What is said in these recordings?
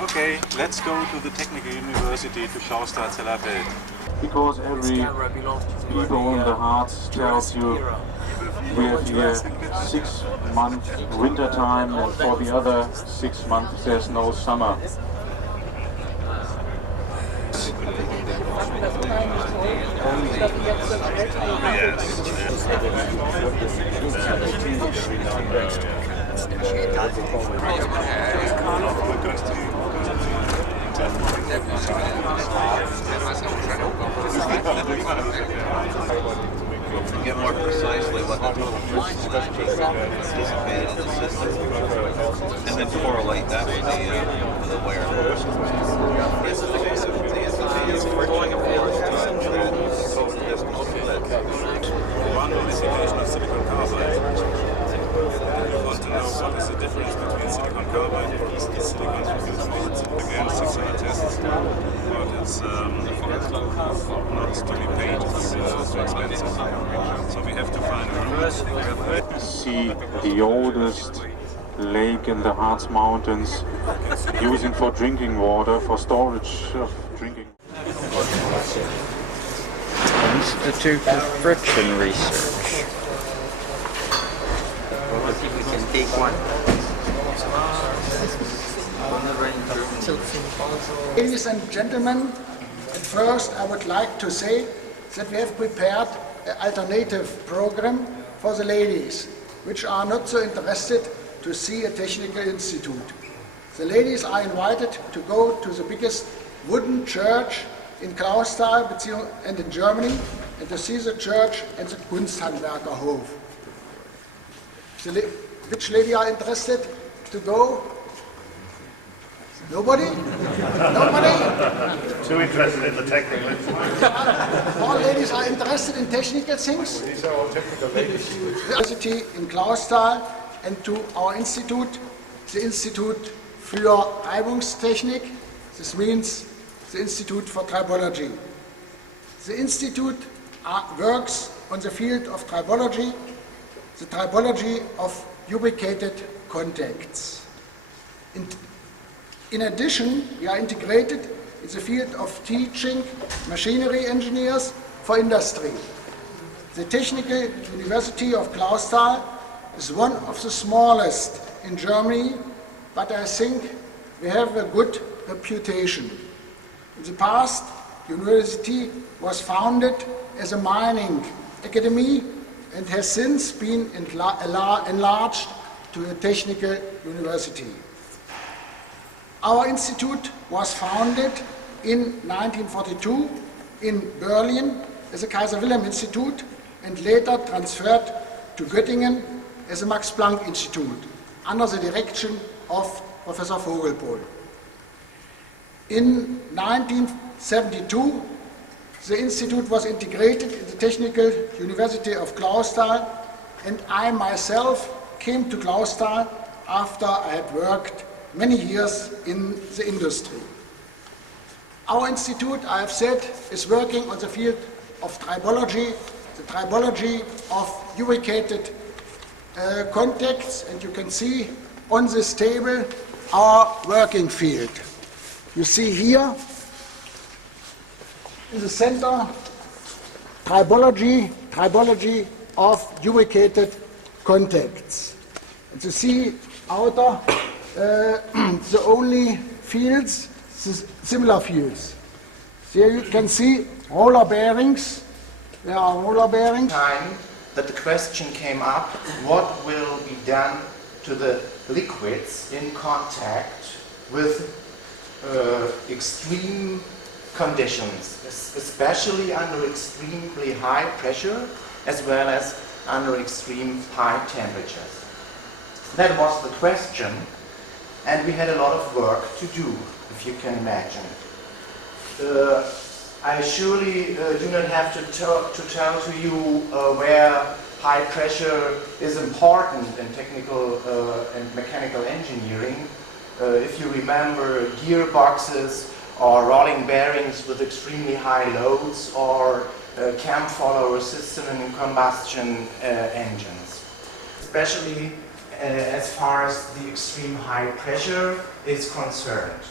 Okay, let's go to the Technische University to Clausthal-Zellerfeld. Because every people in the Harz tells you we have here 6 months winter time and for the other 6 months there's no summer. To get more precisely what the anticipated in the system, and then correlate that with the wear. One investigation of silicon carbide. You want to know what is the difference between silicon carbide and silicon fused. Again, 600 tests, but it's not to be paid, it's too expensive. So we have to find a route. See the oldest lake in the Harz Mountains, using for drinking water, for storage of drinking. Institute of Friction Research. Let's see if we can take one. Ladies and gentlemen, at first I would like to say that we have prepared an alternative program for the ladies, which are not so interested to see a technical institute. The ladies are invited to go to the biggest wooden church in Clausthal and in Germany, and to see the church and the Kunsthandwerkerhof. Which lady are interested to go? Nobody? Nobody? Too interested in the technical. All ladies are interested in technical things. These are all technical ladies. University in Clausthal and to our institute, the Institut für Reibungstechnik. This means the Institute for Tribology. The Institute works on the field of tribology, the tribology of lubricated contacts. In addition, we are integrated in the field of teaching machinery engineers for industry. The Technische University of Clausthal is one of the smallest in Germany, but I think we have a good reputation. In the past, the university was founded as a mining academy and has since been enlarged to a technical university. Our institute was founded in 1942 in Berlin as a Kaiser Wilhelm Institute and later transferred to Göttingen as a Max Planck Institute under the direction of Professor Vogelpohl. In 1972, the institute was integrated in the Technical University of Clausthal, and I myself came to Clausthal after I had worked many years in the industry. Our institute, I have said, is working on the field of tribology, the tribology of lubricated contacts, and you can see on this table our working field. You see here in the center tribology of lubricated contacts. And you see outer the only fields, similar fields. Here you can see roller bearings. There are roller bearings. Time that the question came up, what will be done to the liquids in contact with extreme conditions, especially under extremely high pressure as well as under extreme high temperatures. That was the question, and we had a lot of work to do, if you can imagine. I surely do not have to tell to you where high pressure is important in technical and mechanical engineering. If you remember gearboxes or rolling bearings with extremely high loads or cam follower system in combustion engines. Especially as far as the extreme high pressure is concerned.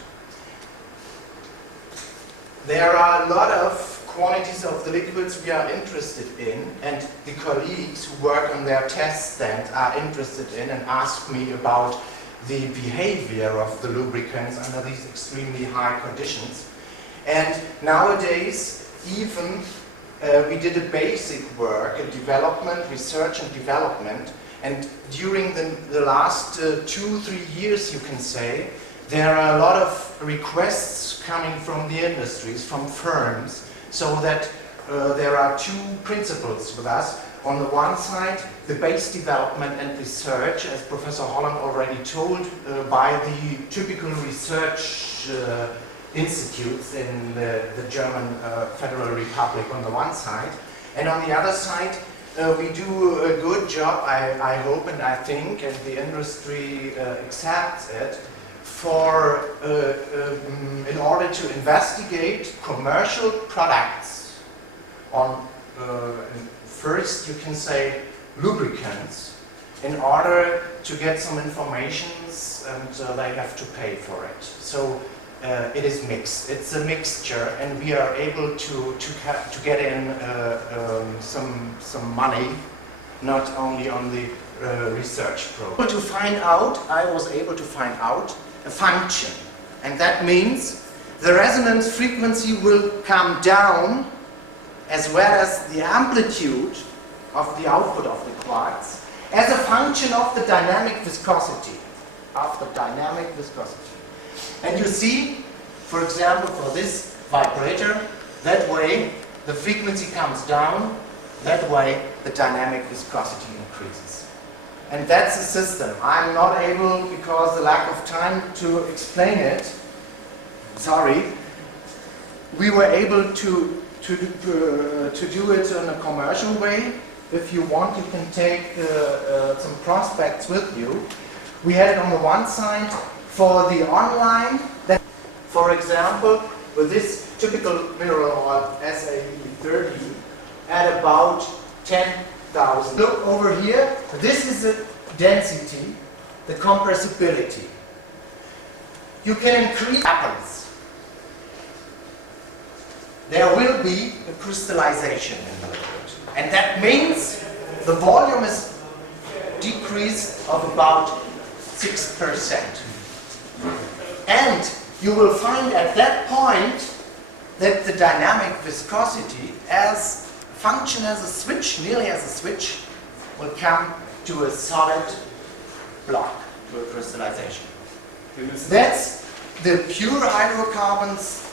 There are a lot of quantities of the liquids we are interested in, and the colleagues who work on their test stand are interested in and ask me about the behavior of the lubricants under these extremely high conditions. And nowadays, even we did a basic work in development, research and development, and during the last 2-3 years, you can say, there are a lot of requests coming from the industries, from firms, so that there are two principles with us. On the one side, the base development and research, as Professor Holland already told, by the typical research institutes in the German Federal Republic on the one side. And on the other side, we do a good job, I hope and I think, and the industry accepts it, for in order to investigate commercial products on first you can say lubricants, in order to get some informations, and they have to pay for it. So it is mixed. It's a mixture, and we are able to get in some money, not only on the research program. To find out, I was able to find out a function, and that means the resonance frequency will come down, as well as the amplitude of the output of the quartz, as a function of the dynamic viscosity. And you see, for example, for this vibrator, that way the frequency comes down, that way the dynamic viscosity increases. And that's the system. I'm not able, because of the lack of time, to explain it. Sorry. We were able to do it in a commercial way. If you want, you can take some prospects with you. We had it on the one side for the online. That, for example, with this typical mineral oil SAE30 at about 10,000. Look over here. This is the density, the compressibility. You can increase happens. There will be a crystallization in the liquid, and that means the volume is decreased of about 6%. And you will find at that point that the dynamic viscosity, as function as a switch, nearly as a switch, will come to a solid block, to a crystallization. That's the pure hydrocarbons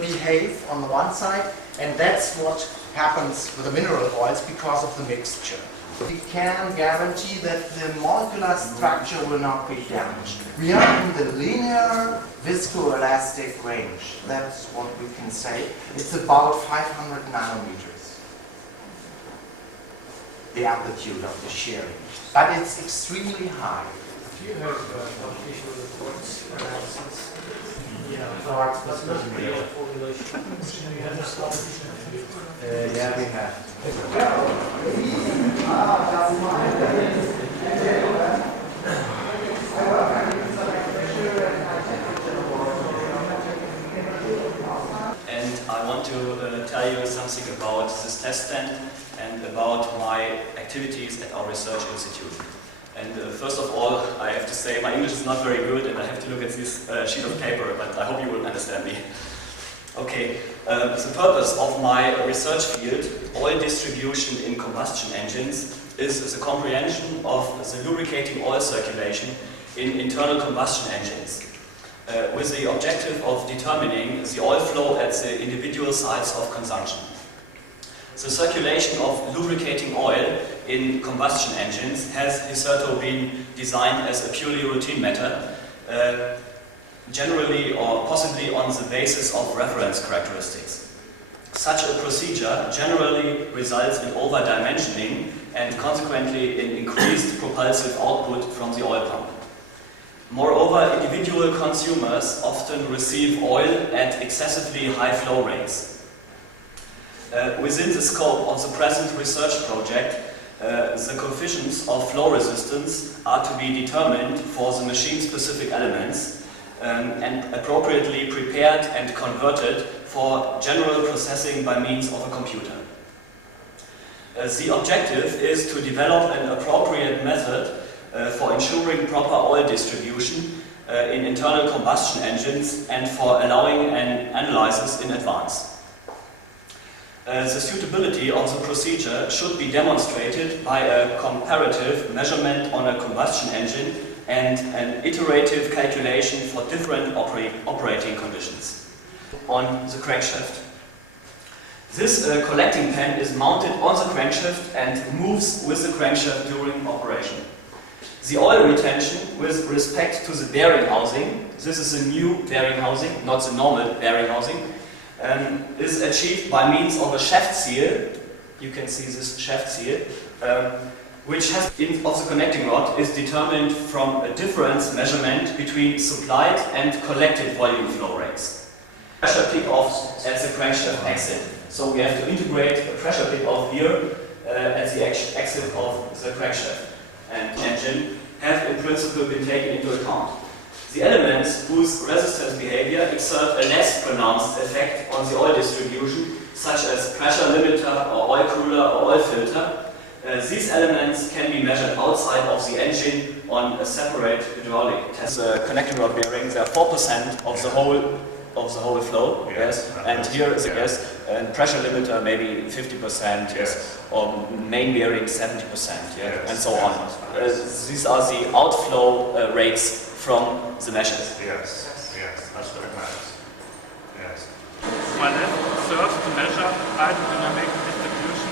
behave on the one side, and that's what happens with the mineral oils because of the mixture. We can guarantee that the molecular structure will not be damaged. We are in the linear viscoelastic range. That's what we can say. It's about 500 nanometers, the amplitude of the shearing. But it's extremely high. Do you have official reports analysis? Yeah, we have. And I want to tell you something about this test stand and about my activities at our research institute. And first of all, I have to say my English is not very good and I have to look at this sheet of paper, but I hope you will understand me. Okay, the purpose of my research field, oil distribution in combustion engines, is the comprehension of the lubricating oil circulation in internal combustion engines, with the objective of determining the oil flow at the individual sites of consumption. The circulation of lubricating oil in combustion engines has hitherto been designed as a purely routine matter, generally or possibly on the basis of reference characteristics. Such a procedure generally results in over-dimensioning and consequently in increased propulsive output from the oil pump. Moreover, individual consumers often receive oil at excessively high flow rates. Within the scope of the present research project, the coefficients of flow resistance are to be determined for the machine-specific elements and appropriately prepared and converted for general processing by means of a computer. The objective is to develop an appropriate method for ensuring proper oil distribution in internal combustion engines and for allowing an analysis in advance. The suitability of the procedure should be demonstrated by a comparative measurement on a combustion engine and an iterative calculation for different operating conditions. On the crankshaft. This collecting pen is mounted on the crankshaft and moves with the crankshaft during operation. The oil retention with respect to the bearing housing, this is a new bearing housing, not the normal bearing housing, is achieved by means of a shaft seal. You can see this shaft seal, which has of the connecting rod is determined from a difference measurement between supplied and collected volume flow rates. Pressure pick-off at the crankshaft exit. So we have to integrate a pressure pick-off here at the exit of the crankshaft and engine have in principle been taken into account. The elements whose resistance behavior exert a less pronounced effect on the oil distribution, such as pressure limiter or oil cooler or oil filter, these elements can be measured outside of the engine on a separate hydraulic test. The connecting rod bearing, they are 4% of the whole flow, yes, and here is a yes, and pressure limiter maybe 50%, yes, or main bearing 70%, yes, and so on. These are the outflow rates from the meshes. Yes, yes, that's what it matters. Yes. My left serves to measure hydrodynamic distribution.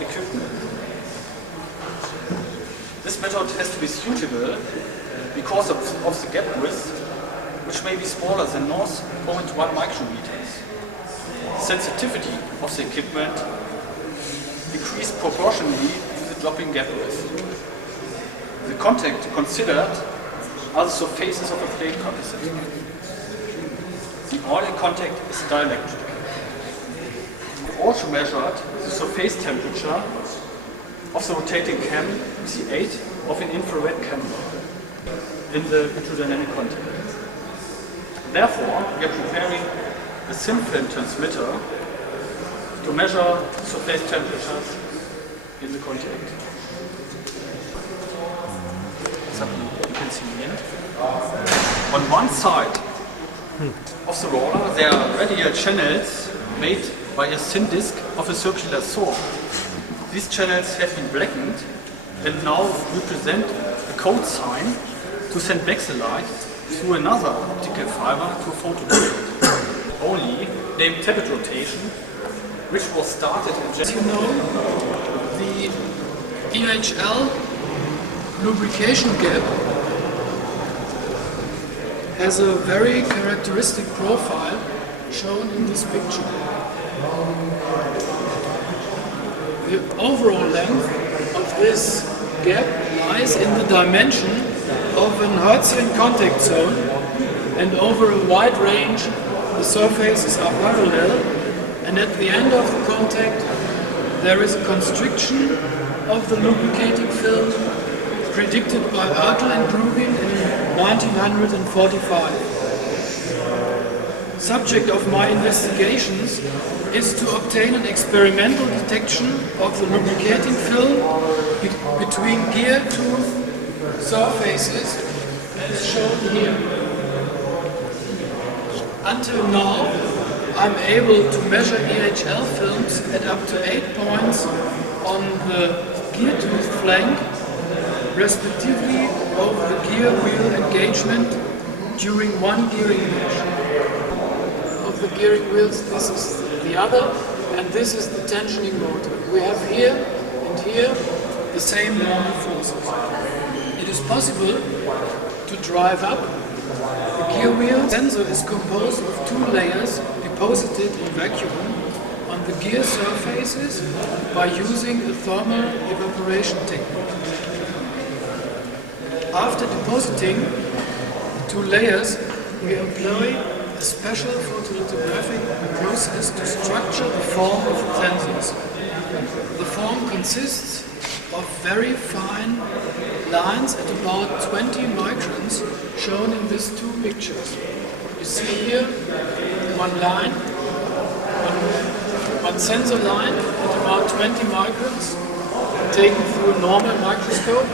Equipment. This method has to be suitable because of the gap width, which may be smaller than 0.1 micrometers. Sensitivity of the equipment decreased proportionally to the dropping gap width. The contact considered are the surfaces of a plate capacitor. The oil in contact is dielectric. We also measured the surface temperature of the rotating cam with the aid of an infrared camera in the hydrodynamic contact. Therefore, we are preparing a thin film transmitter to measure surface temperatures in the contact. You can see here. On one side of the roller, there are radial channels made by a thin disc of a circular saw. These channels have been blackened and now represent a code sign to send back the light through another optical fiber to a photodiode, only named tapered rotation, which was started in January. As you know, the IHL lubrication gap has a very characteristic profile shown in this picture. The overall length of this gap lies in the dimension of an Harzian contact zone, and over a wide range the surfaces are parallel, and at the end of the contact there is a constriction of the lubricating film predicted by Ertel and Rubin in 1945. Subject of my investigations is to obtain an experimental detection of the lubricating film between gear tooth surfaces as shown here. Until now, I'm able to measure IHL films at up to 8 points on the gear tooth flank, respectively over the gear wheel engagement during one gearing mesh. Of the gearing wheels, this is the other, and this is the tensioning motor. We have here and here the same normal forces. It is possible to drive up the gear wheel. The sensor is composed of two layers deposited in vacuum on the gear surfaces by using a thermal evaporation technique. After depositing the two layers, we employ a special photolithographic process to structure the form of the sensors. The form consists of very fine lines at about 20 microns, shown in these two pictures. You see here one line, one sensor line at about 20 microns, taken through a normal microscope,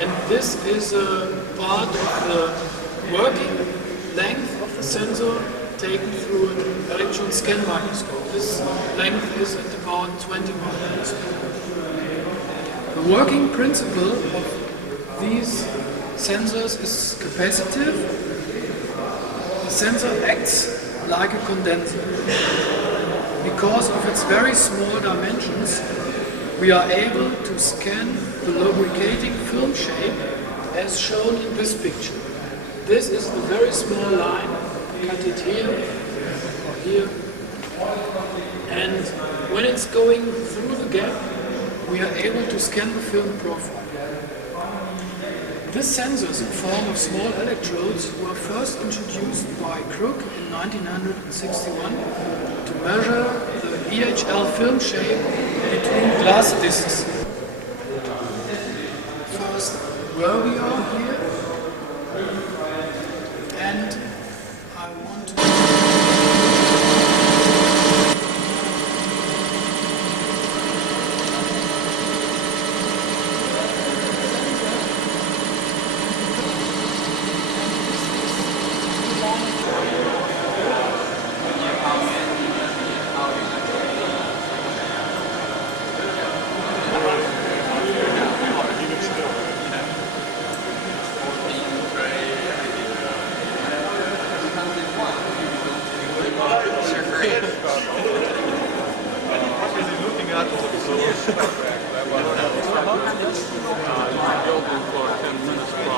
and this is a part of the working length of the sensor taken through an electron scan microscope. This length is at about 20 microns. The working principle of these sensors is capacitive. The sensor acts like a condenser. Because of its very small dimensions, we are able to scan the lubricating film shape as shown in this picture. This is the very small line, cut it here or here, and when it's going through the gap, we are able to scan the film profile. These sensors in form of small electrodes were first introduced by Crook in 1961 to measure the EHL film shape between glass discs. First, where we are here, and I want to...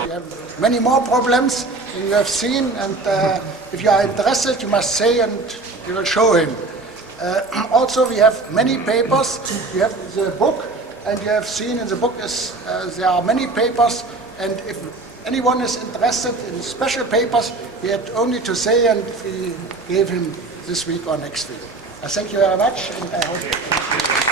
We have many more problems than you have seen, and if you are interested, you must say, and we will show him. Also, we have many papers. You have the book, and you have seen in the book there are many papers, and if anyone is interested in special papers, he had only to say, and we gave him this week or next week. I thank you very much, and I hope.